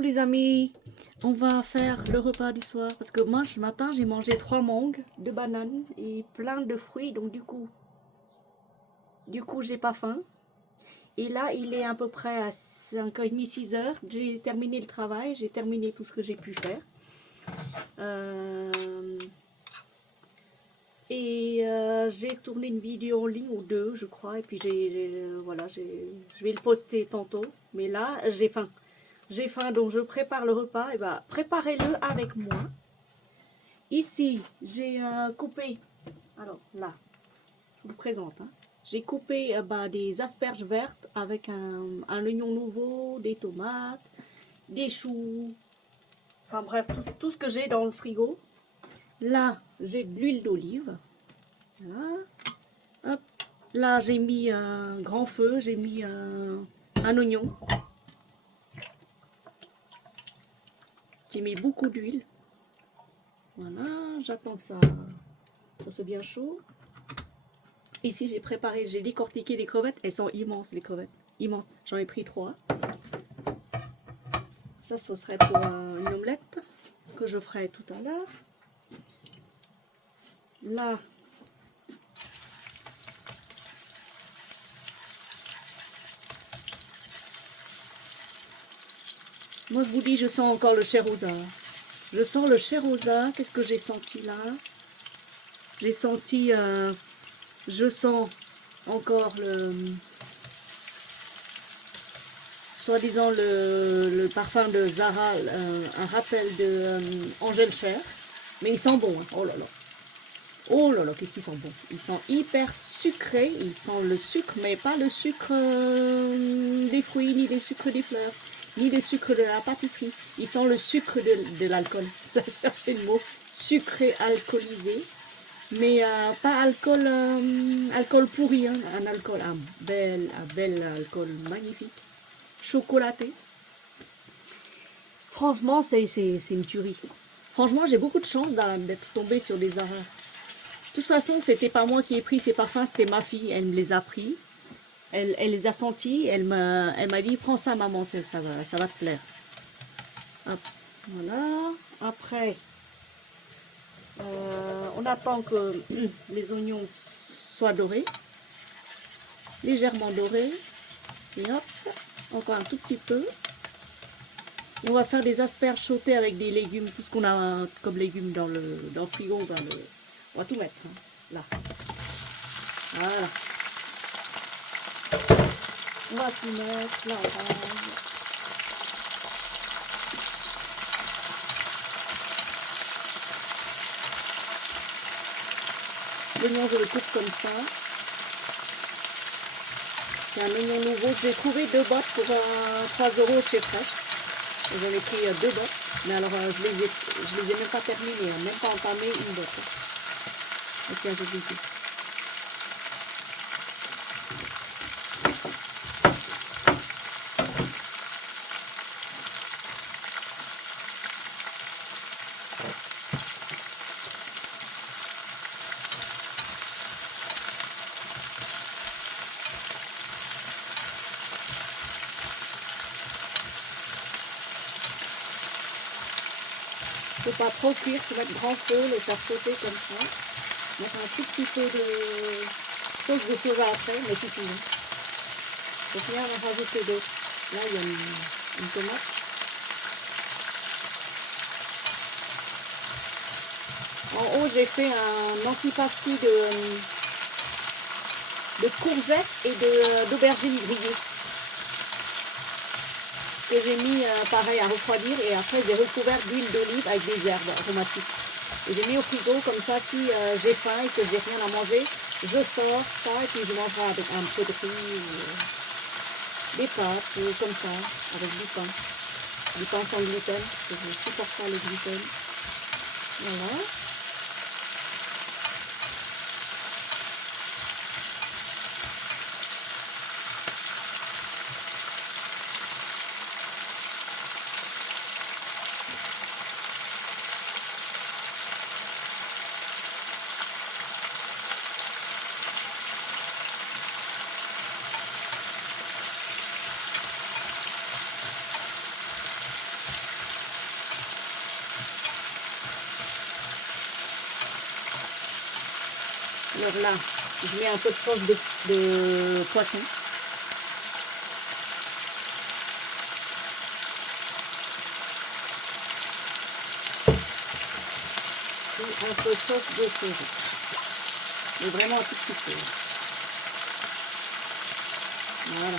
coup les amis, on va faire le repas du soir parce que moi ce matin j'ai mangé 3 mangues, 2 bananes et plein de fruits, donc du coup j'ai pas faim. Et là il est à peu près à 5h30, 6h, j'ai terminé le travail, j'ai terminé tout ce que j'ai pu faire. J'ai tourné une vidéo en ligne ou deux je crois et puis voilà, je vais le poster tantôt. Mais là j'ai faim. J'ai faim, donc je prépare le repas. Et bah, préparez-le avec moi. Ici, j'ai coupé. Alors là, je vous présente. Hein. J'ai coupé des asperges vertes avec un oignon nouveau, des tomates, des choux. Enfin bref, tout ce que j'ai dans le frigo. Là, j'ai de l'huile d'olive. Voilà. Hop. Là, j'ai mis un grand feu. J'ai mis un oignon. J'ai mis beaucoup d'huile. Voilà, j'attends que ça soit bien chaud. Ici, j'ai décortiqué les crevettes. Elles sont immenses, les crevettes. Immenses. J'en ai pris 3. Ça, ce serait pour une omelette que je ferai tout à l'heure. Là, moi, je vous dis, je sens encore le chèrosa. Je sens le chèrosa. Qu'est-ce que j'ai senti là? J'ai senti... je sens encore le... soi-disant le parfum de Zara, un rappel de Angèle Cher. Mais ils sont bons, hein. Oh là là. Oh là là, qu'est-ce qu'ils sont bons. Ils sont hyper sucrés. Ils sentent le sucre, mais pas le sucre des fruits, ni le sucre des fleurs, ni le sucre de la pâtisserie. Ils sont le sucre de l'alcool. J'ai cherché le mot. Sucré, alcoolisé. Mais pas alcool, alcool pourri. Hein. Un alcool, un bel alcool magnifique. Chocolaté. Franchement, c'est une tuerie. Franchement, j'ai beaucoup de chance d'être tombée sur des arrêts. De toute façon, c'était pas moi qui ai pris ces parfums, c'était ma fille. Elle me les a pris. Elle les a sentis. Elle m'a dit, prends ça maman, ça va te plaire. Hop, voilà. Après, on attend que les oignons soient dorés. Légèrement dorés. Et hop, encore un tout petit peu. Et on va faire des asperges sautées avec des légumes. Tout ce qu'on a comme légumes dans le frigo, on va tout mettre. Hein, là. Voilà. On va tout mettre là. L'oignon, je le coupe comme ça. C'est un oignon nouveau que j'ai trouvé 2 bottes pour 3 € chez Fresh. J'en ai pris 2 bottes. Mais alors, je les ai même pas terminées, même pas entamé une botte. Et tiens, j'ai goûté. Il ne faut pas trop cuire, tu vas mettre grand feu, les faire sauter comme ça. Mettre un tout petit peu de sauce de soja après, mais c'est tout. Faut bien en rajouter d'autres. Là, il y a une tomate. En haut, j'ai fait un antipasti de courgettes et d'aubergines grillées. Que j'ai mis pareil à refroidir et après j'ai recouvert d'huile d'olive avec des herbes aromatiques. Et j'ai mis au frigo comme ça si j'ai faim et que j'ai rien à manger, je sors ça et puis je mangerai avec un peu de riz, des pâtes, comme ça, avec du pain sans gluten, parce que je ne supporte pas le gluten. Voilà. Alors là, je mets un peu de sauce de poisson. Et un peu de sauce de soja. Mais vraiment un tout petit peu. Voilà.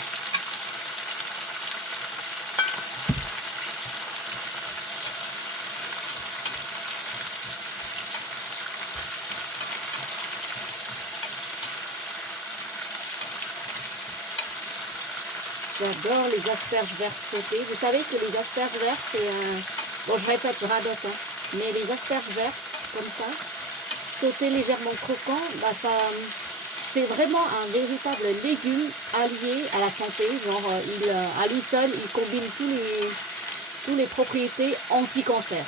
J'adore les asperges vertes sautées. Vous savez que les asperges vertes, c'est un... Bon, je répète, radote, hein. Mais les asperges vertes, comme ça, sautées légèrement croquant, bah ça... C'est vraiment un véritable légume allié à la santé. Genre, à lui seul, il combine toutes les propriétés anti-cancer.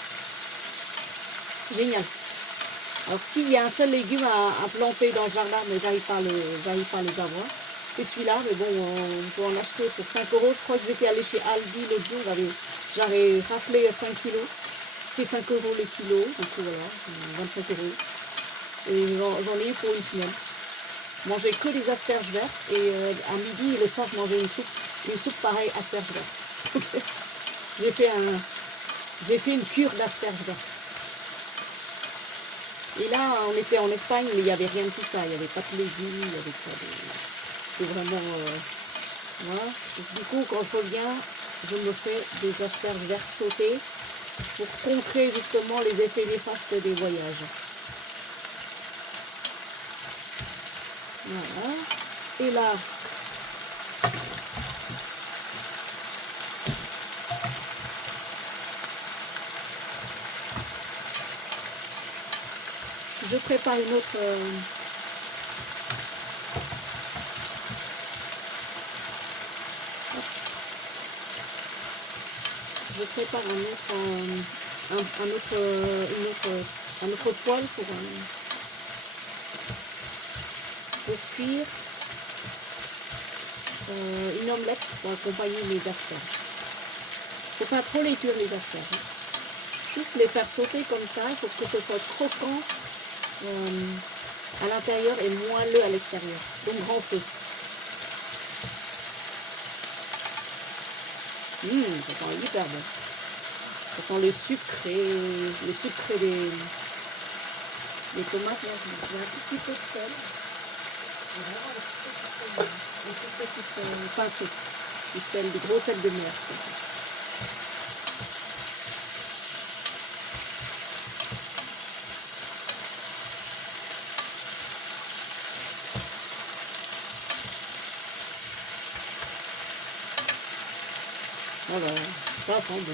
Génial. Alors, s'il y a un seul légume à planter dans le jardin, mais j'arrive pas à les avoir, c'est celui-là. Mais bon, on peut en acheter pour 5 €. Je crois que j'étais allée chez Aldi l'autre jour, j'avais raflé 5 kilos. C'est 5 € le kilo, donc voilà, 25 €. Et j'en ai eu pour une semaine. Je mangeais que des asperges vertes et à midi et le soir je mangeais une soupe pareille asperges vertes. J'ai fait une cure d'asperges vertes. Et là on était en Espagne mais il n'y avait rien de tout ça, il n'y avait pas de légumes, il n'y avait pas de... C'est vraiment... voilà. Et du coup quand je reviens, je me fais des asperges vertes sautées pour contrer justement les effets néfastes des voyages. Voilà. Et là, je prépare une autre... je prépare un autre poêle pour cuire une omelette pour accompagner les asperges. Il ne faut pas trop les cuire les asperges. Hein. Juste les faire sauter comme ça pour que ce soit croquant à l'intérieur et moelleux à l'extérieur. Donc grand feu. Ça sent hyper bon. Ça sent le sucré des tomates. Là, je mets un tout petit peu de sel. Une toute petite pincée. Du sel, du gros sel de mer. Voilà, ça sent bon.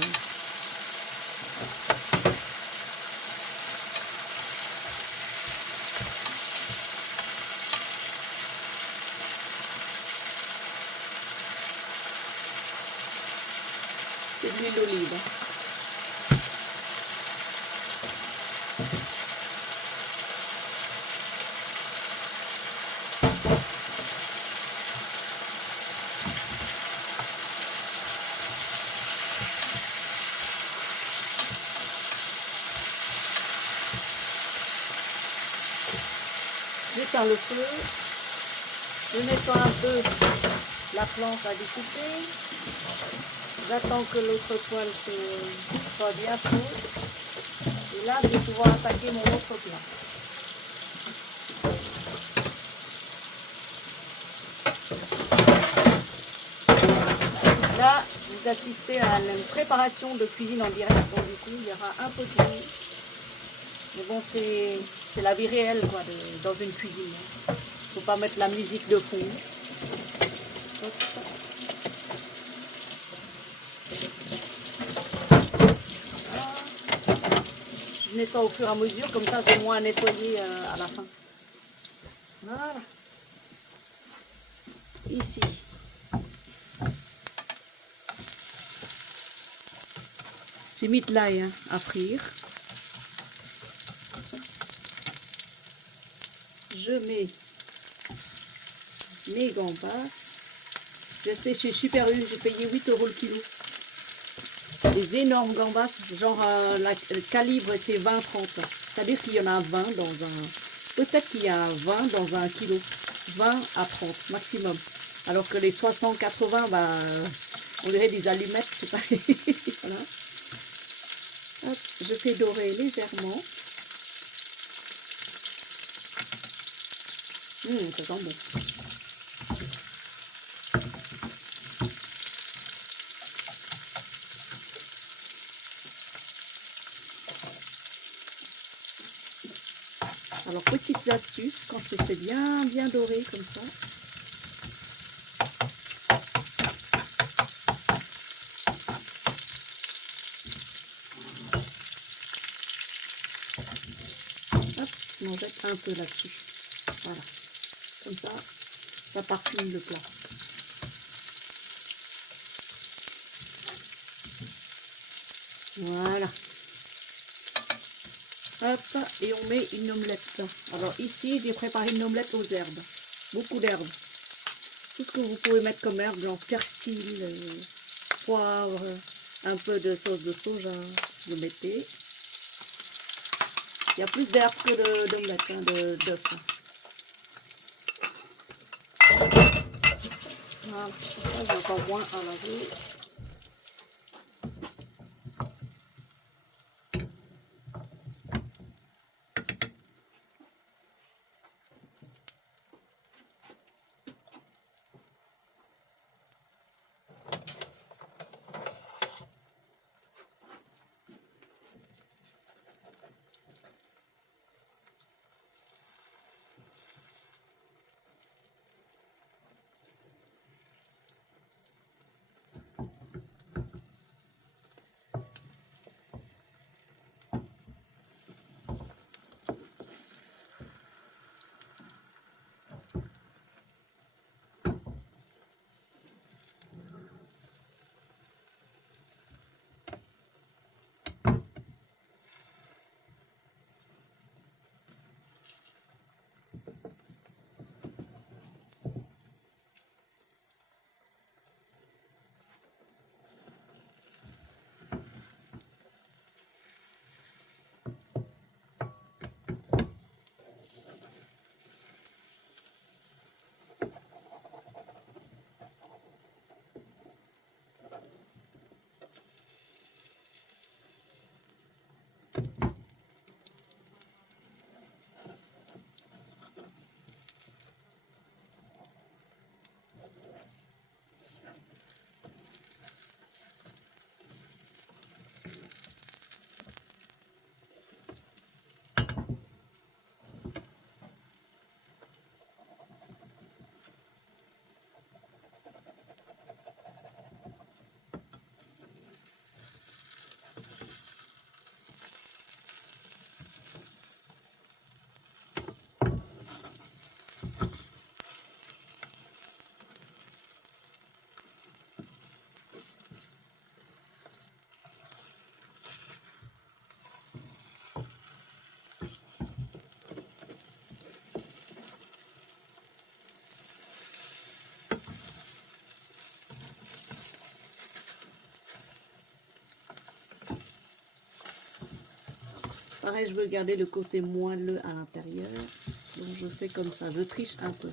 C'est de l'huile d'olive. J'éteins le feu, je nettoie un peu la planche à découper, j'attends que l'autre poêle soit bien chaud et là je vais pouvoir attaquer mon autre plat. Là vous assistez à une préparation de cuisine en direct, donc du coup il y aura un peu de bruit. Mais bon, c'est la vie réelle quoi, dans une cuisine. Faut pas mettre la musique de fond. Je nettoie au fur et à mesure, comme ça j'ai moins à nettoyer à la fin. Voilà. Ici. J'ai mis de l'ail à frire. Je mets mes gambas. J'ai fait chez Super U, j'ai payé 8 € le kilo. Des énormes gambas, genre le calibre c'est 20-30. C'est-à-dire qu'il y en a 20 dans peut-être qu'il y a 20 dans 1 kilo. 20 à 30 maximum. Alors que les 60-80, bah, on dirait des allumettes, c'est pas... Voilà. Hop, je fais dorer légèrement. Ça sent bon. Alors, petites astuces, quand c'est bien doré comme ça. Hop, on en jette un peu là-dessus. Voilà. Comme ça parfume le plat. Voilà. Hop, et on met une omelette. Alors ici, j'ai préparé une omelette aux herbes. Beaucoup d'herbes. Tout ce que vous pouvez mettre comme herbe, genre persil, poivre, un peu de sauce de soja, vous mettez. Il y a plus d'herbes que d'omelette, d'œufs. Voilà, ça j'ai encore moins à laver. Pareil, je veux garder le côté moelleux à l'intérieur. Donc je fais comme ça, je triche un peu.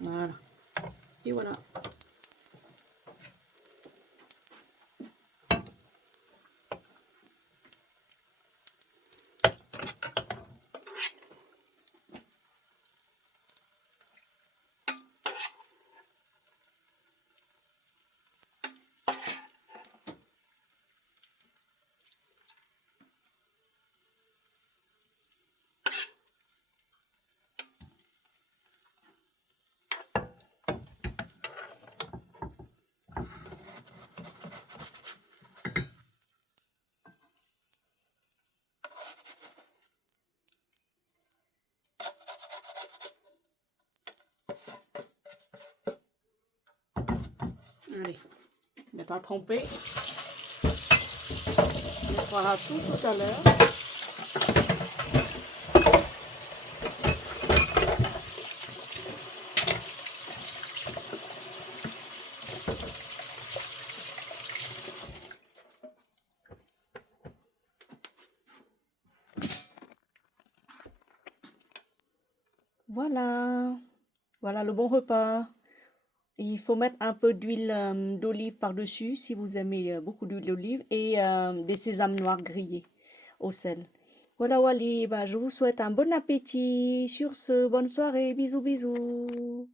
Voilà. Et voilà. Allez, mettre à tremper. On fera tout à l'heure. Voilà, voilà le bon repas. Il faut mettre un peu d'huile d'olive par-dessus si vous aimez beaucoup d'huile d'olive et des sésames noirs grillés au sel. Voilà, Wally, bah, je vous souhaite un bon appétit. Sur ce, bonne soirée, bisous, bisous.